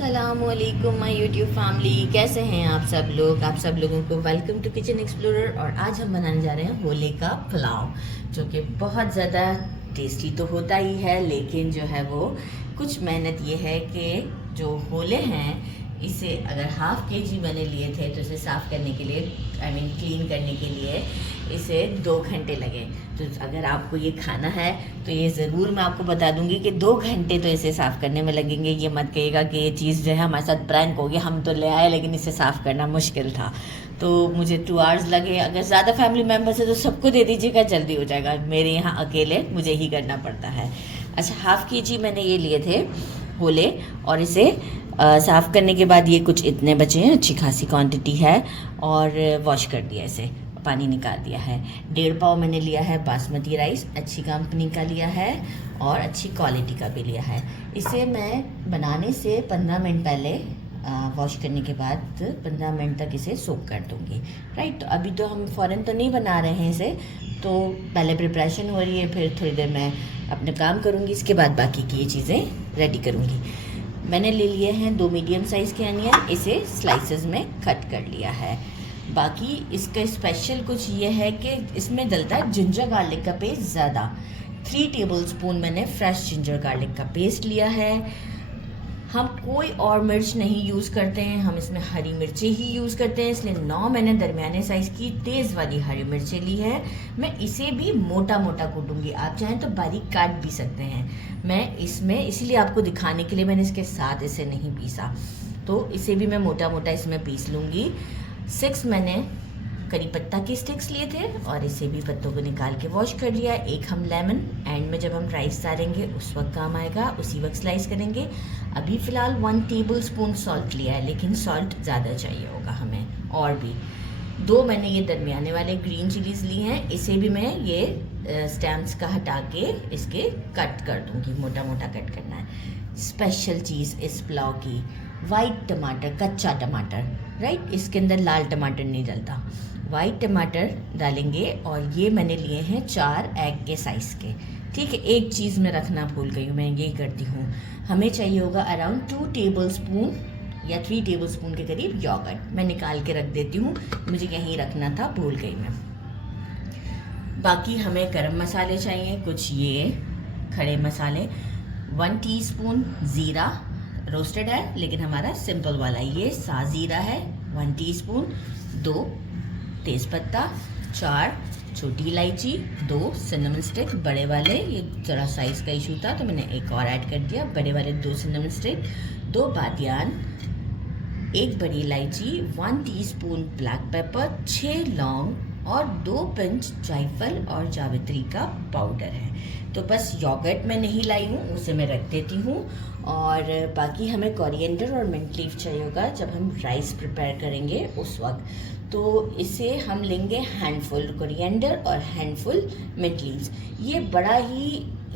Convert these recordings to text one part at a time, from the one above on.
अस्सलामुअलैकुम my YouTube family, कैसे हैं आप सब लोग। आप सब लोगों को वेलकम टू किचन एक्सप्लोरर। और आज हम बनाने जा रहे हैं होले का पुलाव, जो कि बहुत ज़्यादा टेस्टी तो होता ही है, लेकिन जो है वो कुछ मेहनत ये है कि जो होले हैं इसे अगर हाफ़ केजी मैंने लिए थे तो इसे साफ़ करने के लिए क्लीन करने के लिए इसे 2 घंटे लगे। तो अगर आपको ये खाना है तो ये ज़रूर मैं आपको बता दूंगी कि 2 घंटे तो इसे साफ़ करने में लगेंगे। ये मत कहिएगा कि ये चीज़ जो है हमारे साथ प्रैंक हो गया, हम तो ले आए लेकिन इसे साफ़ करना मुश्किल था, तो मुझे 2 आवर्स लगे। अगर ज़्यादा फैमिली मेम्बर्स है तो सबको दे दीजिएगा, जल्दी हो जाएगा। मेरे यहाँ अकेले मुझे ही करना पड़ता है। अच्छा, हाफ़ केजी मैंने ये लिए थे होले, और इसे साफ़ करने के बाद ये कुछ इतने बचे हैं, अच्छी खासी क्वांटिटी है। और वॉश कर दिया, इसे पानी निकाल दिया है। 1.5 पाव मैंने लिया है बासमती राइस, अच्छी कंपनी का लिया है और अच्छी क्वालिटी का भी लिया है। इसे मैं बनाने से 15 मिनट पहले वॉश करने के बाद 15 मिनट तक इसे सोक कर दूँगी। राइट, तो अभी तो हम फ़ौरन तो नहीं बना रहे हैं इसे, तो पहले प्रिपरेशन हो रही है, फिर थोड़ी देर मैं अपना काम करूँगी, इसके बाद बाकी की ये चीज़ें रेडी करूँगी। मैंने ले लिए हैं 2 मीडियम साइज़ के अनियन, इसे स्लाइसेस में कट कर लिया है। बाकी इसका स्पेशल कुछ ये है कि इसमें डलता है जिंजर गार्लिक का पेस्ट ज़्यादा। 3 टेबलस्पून मैंने फ्रेश जिंजर गार्लिक का पेस्ट लिया है। हम कोई और मिर्च नहीं यूज़ करते हैं, हम इसमें हरी मिर्चें ही यूज़ करते हैं, इसलिए 9 मैंने दरमियाने साइज़ की तेज़ वाली हरी मिर्चें ली है। मैं इसे भी मोटा मोटा कूटूँगी, आप चाहें तो बारीक काट भी सकते हैं। मैं इसमें इसलिए आपको दिखाने के लिए मैंने इसके साथ इसे नहीं पीसा, तो इसे भी मैं मोटा मोटा इसमें पीस लूँगी। 6 मैंने करी पत्ता के स्टिक्स लिए थे और इसे भी पत्तों को निकाल के वॉश कर लिया। एक हम लेमन एंड में जब हम राइस डालेंगे उस वक्त काम आएगा, उसी वक्त स्लाइस करेंगे। अभी फ़िलहाल 1 टेबलस्पून सॉल्ट लिया है, लेकिन सॉल्ट ज़्यादा चाहिए होगा हमें। और भी 2 मैंने ये दरमियाने वाले ग्रीन चिलीज़ ली हैं, इसे भी मैं ये स्टेम्स का हटा के इसके कट कर दूँगी, मोटा मोटा कट करना है। स्पेशल चीज़ इस पुलाव की वाइट टमाटर, कच्चा टमाटर। राइट, इसके अंदर लाल टमाटर नहीं डलता, वाइट टमाटर डालेंगे। और ये मैंने लिए हैं 4 एग के साइज़ के। ठीक है, एक चीज़ मैं रखना भूल गई हूँ, मैं यही करती हूँ। हमें चाहिए होगा अराउंड 2 टेबलस्पून या 3 टेबलस्पून के करीब योगर्ट। मैं निकाल के रख देती हूँ, मुझे यहीं रखना था, भूल गई मैं। बाकी हमें गरम मसाले चाहिए कुछ, ये खड़े मसाले। 1 टीस्पून ज़ीरा रोस्टेड है, लेकिन हमारा सिंपल वाला ये साज़ीरा है 1 टीस्पून। 2 तेज़पत्ता, 4 छोटी इलायची, 2 सिनेमन स्टिक बड़े वाले, ये ज़रा साइज़ का इशू था तो मैंने एक और ऐड कर दिया, बड़े वाले 2 सिनेमन स्टिक, 2 बादियान, 1 बड़ी इलायची, 1 टीस्पून ब्लैक पेपर, 6 लौंग और 2 पिंच जायफल और जावित्री का पाउडर है। तो बस योगर्ट मैं नहीं लाई हूँ, उसे मैं रख देती हूँ। और बाकी हमें कोरिएंडर और मिंट लीफ चाहिए होगा जब हम राइस प्रिपेयर करेंगे उस वक्त। तो इसे हम लेंगे हैंडफुल कोरिएंडर और हैंडफुल मिंट लीव्स। ये बड़ा ही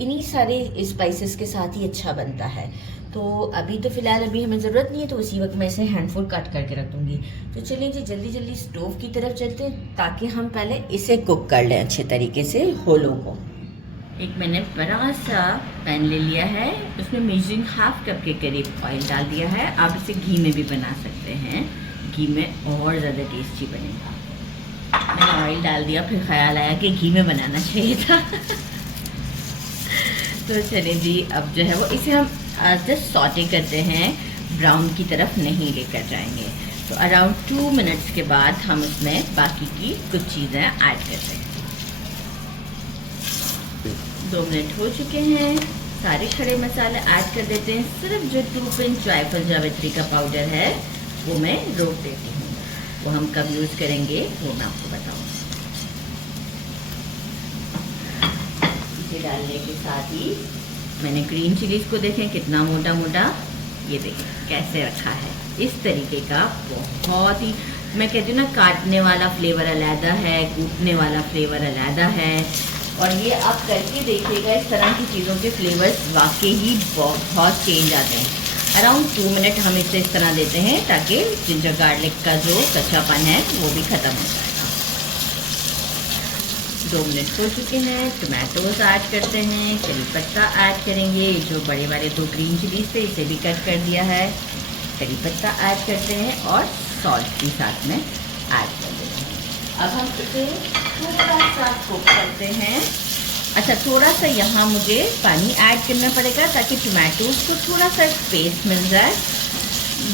इन्हीं सारे स्पाइसेस के साथ ही अच्छा बनता है। तो अभी तो फ़िलहाल अभी हमें ज़रूरत नहीं है, तो उसी वक्त मैं इसे हैंडफुल कट करके रख दूँगी। तो चलिए जी, जल्दी जल्दी स्टोव की तरफ चलते हैं ताकि हम पहले इसे कुक कर लें अच्छे तरीके से होलों को। एक मैंने बड़ा सा पैन ले लिया है, उसमें मेजरिंग हाफ कप के करीब ऑयल डाल दिया है। आप इसे घी में भी बना सकते हैं, घी में और ज़्यादा टेस्टी बनेगा। मैंने ऑयल डाल दिया, फिर ख्याल आया कि घी में बनाना चाहिए था तो चलिए जी, अब जो है वो इसे हम जस्ट सॉटे करते हैं, ब्राउन की तरफ नहीं लेकर जाएंगे। तो अराउंड 2 मिनट्स के बाद हम उसमें बाकी की कुछ चीज़ें ऐड करते हैं। 2 मिनट हो चुके हैं, सारे खड़े मसाले ऐड कर देते हैं। सिर्फ जो 2 पिंच जायफल जावित्री का पाउडर है वो मैं रोक देती हूँ, वो हम कब यूज़ करेंगे वो मैं आपको बताऊँगी। इसे डालने के साथ ही मैंने ग्रीन चिलीज़ को देखें कितना मोटा मोटा, ये देखें कैसे रखा है, इस तरीके का। बहुत ही, मैं कहती हूँ ना, काटने वाला फ्लेवर अलग है, कूटने वाला फ्लेवर अलग है। और ये आप करके देखिएगा, इस तरह की चीज़ों के फ्लेवर्स वाकई ही बहुत चेंज आते हैं। अराउंड 2 मिनट हम इसे इस तरह देते हैं ताकि जिंजर गार्लिक का जो कच्चापन है वो भी ख़त्म हो जाएगा। 2 मिनट हो चुके हैं, टमाटोज ऐड करते हैं, करी पत्ता ऐड करेंगे, जो बड़े वाले 2 ग्रीन चिलीज थे इसे भी कट कर दिया है। करी पत्ता ऐड करते हैं और सॉल्ट भी साथ में ऐड कर देते हैं। अब हम इसे थोड़ा सा कुक करते हैं। अच्छा, थोड़ा सा यहाँ मुझे पानी ऐड करना पड़ेगा ताकि टमाटोज को थोड़ा सा स्पेस मिल जाए।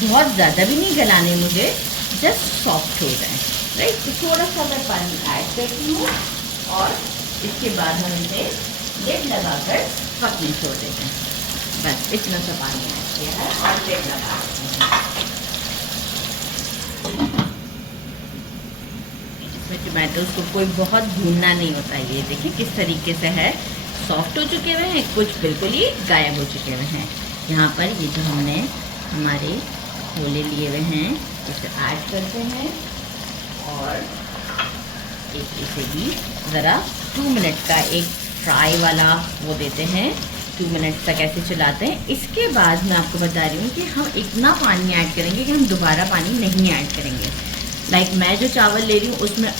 बहुत ज़्यादा भी नहीं गलाने मुझे, जस्ट सॉफ्ट हो जाए, राइट। तो थोड़ा सा मैं पानी ऐड करती हूँ और इसके बाद हम इसे लिड लगाकर पकने छोड़ देते हैं। बस इतना सा पानी ऐड किया है और लिड लगा देते हैं। इसमें टमाटोज को कोई बहुत भूनना नहीं होता। ये देखिए किस तरीके से है, सॉफ्ट हो चुके हुए हैं, कुछ बिल्कुल ही गायब हो चुके हुए हैं। यहाँ पर ये जो हमने हमारे छोले लिए हुए हैं इसे ऐड करते हैं और इसे भी ज़रा 2 मिनट का एक फ्राई वाला वो देते हैं। 2 मिनट तक ऐसे चलाते हैं। इसके बाद मैं आपको बता रही हूँ कि हम इतना पानी ऐड करेंगे कि हम दोबारा पानी नहीं ऐड करेंगे। लाइक मैं जो चावल ले रही हूँ उसमें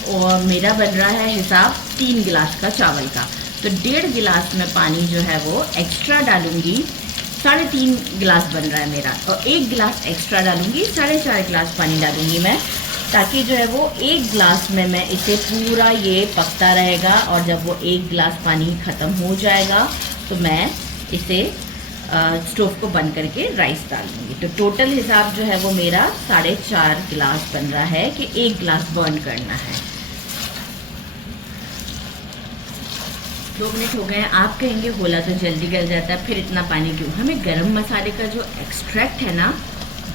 मेरा बन रहा है हिसाब 3 गिलास का चावल का, तो 1.5 गिलास में पानी जो है वो एक्स्ट्रा डालूंगी। 3.5 गिलास बन रहा है मेरा, और 1 गिलास एक्स्ट्रा डालूंगी, 4.5 गिलास पानी डालूंगी मैं, ताकि जो है वो 1 गिलास में मैं इसे पूरा ये पकता रहेगा। और जब वो 1 गिलास पानी ख़त्म हो जाएगा तो मैं इसे स्टोव को बंद करके राइस डाल दूँगी। तो टोटल हिसाब जो है वो मेरा 4.5 गिलास बन रहा है कि 1 गिलास बर्न करना है। 2 मिनट हो गए। आप कहेंगे होला तो जल्दी गल जाता है, फिर इतना पानी क्यों? हमें गरम मसाले का जो एक्सट्रैक्ट है ना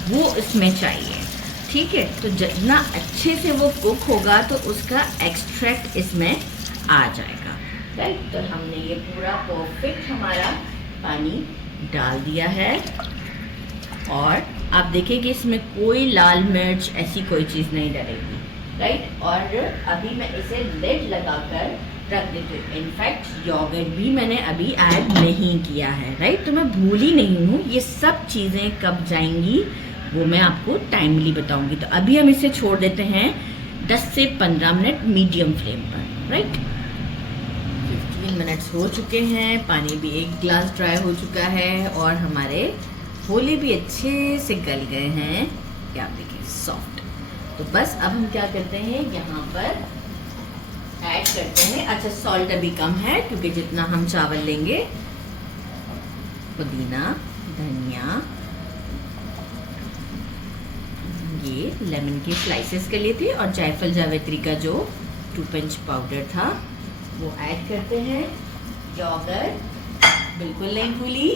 वो इसमें चाहिए, ठीक है। तो जितना अच्छे से वो कुक होगा तो उसका एक्सट्रैक्ट इसमें आ जाएगा, राइट। तो हमने ये पूरा परफेक्ट हमारा पानी डाल दिया है और आप देखेंगे इसमें कोई लाल मिर्च ऐसी कोई चीज़ नहीं डलेगी, राइट। और अभी मैं इसे लिड लगाकर रख देती हूँ। इनफैक्ट योगर्ट भी मैंने अभी ऐड नहीं किया है, राइट। तो मैं भूली नहीं हूँ। ये सब चीज़ें कब जाएंगी वो मैं आपको टाइमली बताऊंगी। तो अभी हम इसे छोड़ देते हैं 10 से 15 मिनट मीडियम फ्लेम पर, राइट। 15 मिनट्स हो चुके हैं, पानी भी 1 गिलास ड्राई हो चुका है और हमारे छोले भी अच्छे से गल गए हैं, क्या आप देखिए सॉफ्ट। तो बस अब हम क्या करते हैं, यहाँ पर ऐड करते हैं। अच्छा, सॉल्ट अभी कम है क्योंकि जितना हम चावल लेंगे, पुदीना, धनिया, ये लेमन के स्लाइसेस के लिए थे और जायफल जावित्री का जो 2 पिंच पाउडर था वो ऐड करते हैं। योगर्ट बिल्कुल नहीं भूली,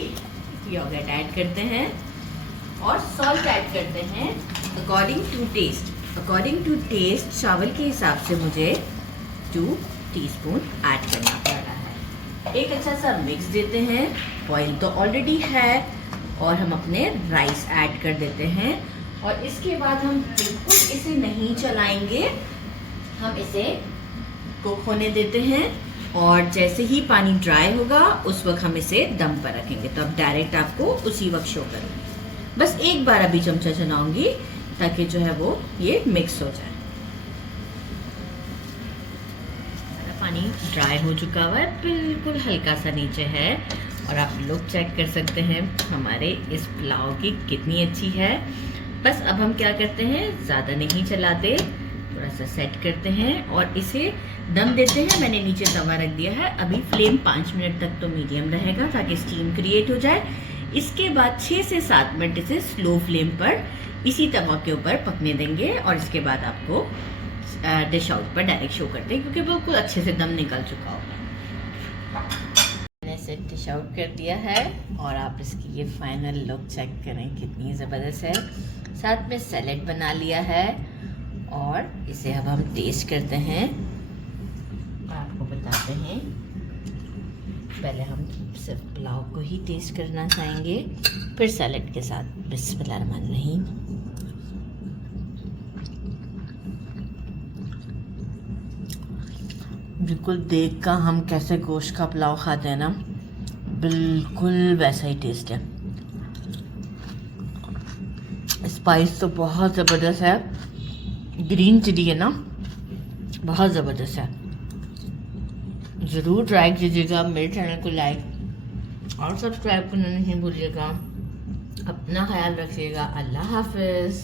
योगर्ट ऐड करते हैं और सॉल्ट ऐड करते हैं according to taste. According to taste चावल के हिसाब से मुझे 2 टीस्पून ऐड करना पड़ रहा है। एक अच्छा सा मिक्स देते हैं। ऑयल तो ऑलरेडी है और हम अपने राइस ऐड कर देते हैं और इसके बाद हम बिल्कुल इसे नहीं चलाएंगे, हम इसे कुक होने देते हैं और जैसे ही पानी ड्राई होगा उस वक्त हम इसे दम पर रखेंगे। तो अब डायरेक्ट आपको उसी वक्त शो करूँगी। बस एक बार अभी चमचा चलाऊंगी ताकि जो है वो ये मिक्स हो जाए। पानी ड्राई हो चुका हुआ है, बिल्कुल हल्का सा नीचे है और आप लोग चेक कर सकते हैं हमारे इस पुलाव की कितनी अच्छी है। बस अब हम क्या करते हैं, ज़्यादा नहीं चलाते, थोड़ा सा सेट करते हैं और इसे दम देते हैं। मैंने नीचे तवा रख दिया है। अभी फ्लेम 5 मिनट तक तो मीडियम रहेगा ताकि स्टीम क्रिएट हो जाए। इसके बाद 6 से 7 मिनट इसे स्लो फ्लेम पर इसी तवा के ऊपर पकने देंगे और इसके बाद आपको डिश आउट पर डायरेक्ट शो करते हैं क्योंकि बिल्कुल अच्छे से दम निकल चुका होगा। मैंने इसे डिश आउट कर दिया है और आप इसकी ये फाइनल लुक चेक करें, कितनी ज़बरदस्त है। साथ में सैलेड बना लिया है और इसे अब हम टेस्ट करते हैं। आपको बताते हैं, पहले हम सिर्फ पुलाव को ही टेस्ट करना चाहेंगे, फिर सैलेड के साथ। बिस्मिल्लाहिर्रहमानिर्रहीम। बिल्कुल देख का हम कैसे गोश्त का पुलाव खाते हैं ना, बिल्कुल वैसा ही टेस्ट है। स्पाइस तो बहुत ज़बरदस्त है, ग्रीन चिली है ना, बहुत ज़बरदस्त है। ज़रूर ट्राई कीजिएगा। मेरे चैनल को लाइक और सब्सक्राइब करना नहीं भूलिएगा। अपना ख्याल रखिएगा। अल्लाह हाफिज़।